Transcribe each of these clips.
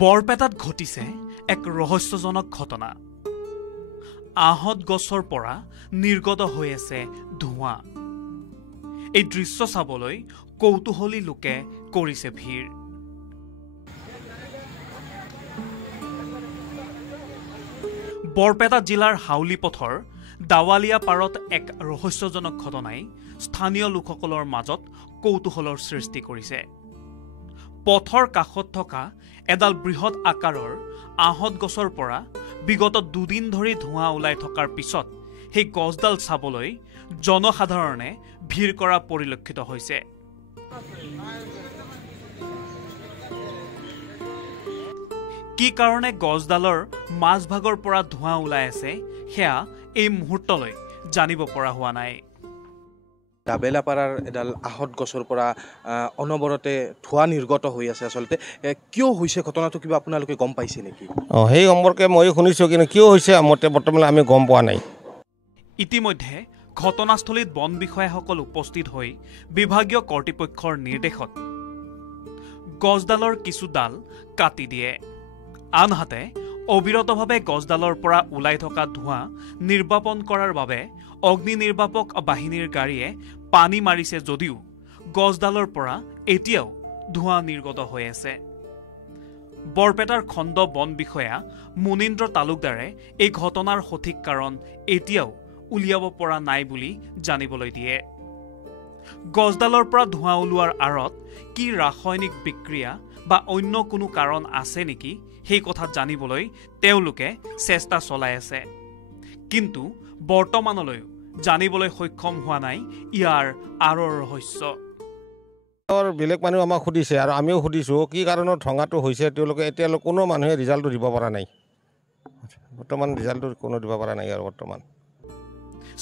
বৰপেটাত ঘটিছে এক ৰহস্যজনক ঘটনা। আহত গছৰ পৰা নিৰ্গত হৈ আছে ধোঁৱা। এই দৃশ্য চাবলৈ কৌতূহলী লোকে কৰিছে ভিৰ। বৰপেটা জিলাৰ হাউলি পথৰ দাৱালিয়া পাৰত এক ৰহস্যজনক ঘটনাই স্থানীয় লোকসকলৰ মাজত কৌতূহলৰ সৃষ্টি কৰিছে। পথৰ কাষত থকা এডাল বৃহৎ আকাৰৰ আহত গছৰ পৰা বিগত দুদিন ধৰি ধোঁৱা ওলাই থকাৰ পিছত সেই গছডাল চাবলৈ জনসাধাৰণে ভিৰ কৰা পৰিলক্ষিত হৈছে। কি কাৰণে গছডালৰ মাজভাগৰ পৰা ধোঁৱা ওলাই আছে সেয়া এই মুহূৰ্তলৈ জানিব পৰা হোৱা নাই। দাবেলাপাৰাৰ এডাল আহত গছৰ পৰা অনবৰতে ধোঁৱা নিৰ্গত হৈ আছে। আচলতে কিয় হৈছে ঘটনাটো কিবা আপোনালোকে গম পাইছে নেকি? সেই সম্পৰ্কে মই শুনিছোঁ, কিন্তু কিয় হৈছে বৰ্তমান আমি গম পোৱা নাই। ইতিমধ্যে ঘটনাস্থলীত বন বিষয়াসকল উপস্থিত হৈ বিভাগীয় কৰ্তৃপক্ষৰ নিৰ্দেশত গছডালৰ কিছু ডাল কাটি দিয়ে। আনহাতে অবিৰতভাৱে গছডালৰ পৰা ওলাই থকা ধোঁৱা নিৰ্বাপন কৰাৰ বাবে অগ্নি নিৰ্বাপক বাহিনীৰ গাড়ীয়ে পানী মাৰিছে যদিও গছডালৰ পৰা এতিয়াও ধোঁৱা নিৰ্গত হৈ আছে। বৰপেটাৰ খণ্ড বন বিষয়া মুনীন্দ্ৰ তালুকদাৰে এই ঘটনাৰ সঠিক কাৰণ এতিয়াও উলিয়াব পৰা নাই বুলি জানিবলৈ দিয়ে। গছডালৰ পৰা ধোঁৱা ওলোৱাৰ আঁৰত কি ৰাসায়নিক বিক্ৰিয়া বা অন্য কোনো কাৰণ আছে নেকি সেই কথা জানিবলৈ তেওঁলোকে চেষ্টা চলাই আছে, কিন্তু বৰ্তমানলৈও জানিবলৈ সক্ষম হোৱা নাই ইয়াৰ আঁৰৰ ৰহস্য। বেলেগ মানুহ আমাক সুধিছে আৰু আমিও সুধিছোঁ কি কাৰণত ধোঁৱাটো হৈছে। তেওঁলোকে এতিয়ালৈ কোনো মানুহে ৰিজাল্টটো দিব পৰা নাই। বৰ্তমান ৰিজাল্টটো কোনো দিব পৰা নাই আৰু বৰ্তমান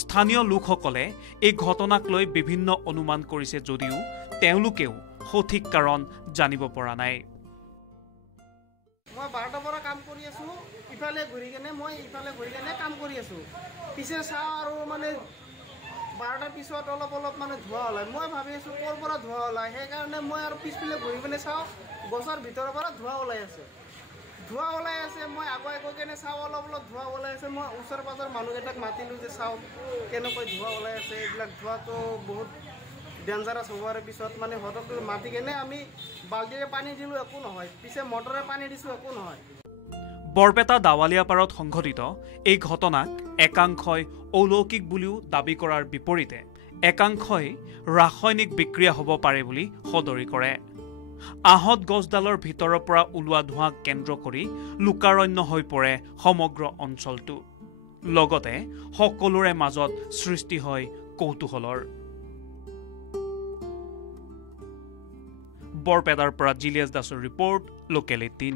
স্থানীয় লোকসকলে এই ঘটনাক লৈ বিভিন্ন অনুমান কৰিছে যদিও তেওঁলোকেও সঠিক কাৰণ জানিব পৰা নাই। মই 12টাৰ পৰা কাম কৰি আছোঁ, ইফালে ঘূৰি কেনে কাম কৰি আছোঁ। পিছে চাওঁ আৰু 12টাৰ পিছত অলপ ধোঁৱা ওলায়। মই ভাবি আছোঁ ক'ৰ পৰা ধোঁৱা ওলায়, সেইকাৰণে মই আৰু পিছফালে ঘূৰি পিনে চাওঁ গছৰ ভিতৰৰ পৰা ধোঁৱা ওলাই আছে। মই আগুৱাই গৈ কেনে চাওঁ অলপ ধোঁৱা ওলাই আছে। মই ওচৰ পাজৰ মানুহকেইটাক মাতিলোঁ যে চাওঁ কেনেকৈ ধোঁৱা ওলাই আছে। এইবিলাক ধোঁৱাটো বহুত ডেঞ্জাৰাছ হোৱাৰ পিছত সিহঁতক মাতি কেনে আমি বাল্টিৰে পানী দিলোঁ, একো নহয়। পিছে মটৰে পানী দিছোঁ, একো নহয়। বৰপেটা দাৱালিয়া পাৰত সংঘটিত এই ঘটনাক একাংশই অলৌকিক বুলিও দাবী কৰাৰ বিপৰীতে একাংশই ৰাসায়নিক বিক্ৰিয়া হ'ব পাৰে বুলি সদৰি কৰে। আহত গছডালৰ ভিতৰৰ পৰা ওলোৱা ধোঁৱাক কেন্দ্ৰ কৰি লোকাৰণ্য হৈ পৰে সমগ্ৰ অঞ্চলটো। লগতে সকলোৰে মাজত সৃষ্টি হয় কৌতূহলৰ। বৰপেটাৰ পৰা জিলিয়াছ দাসৰ ৰিপৰ্ট, লোকেল 18।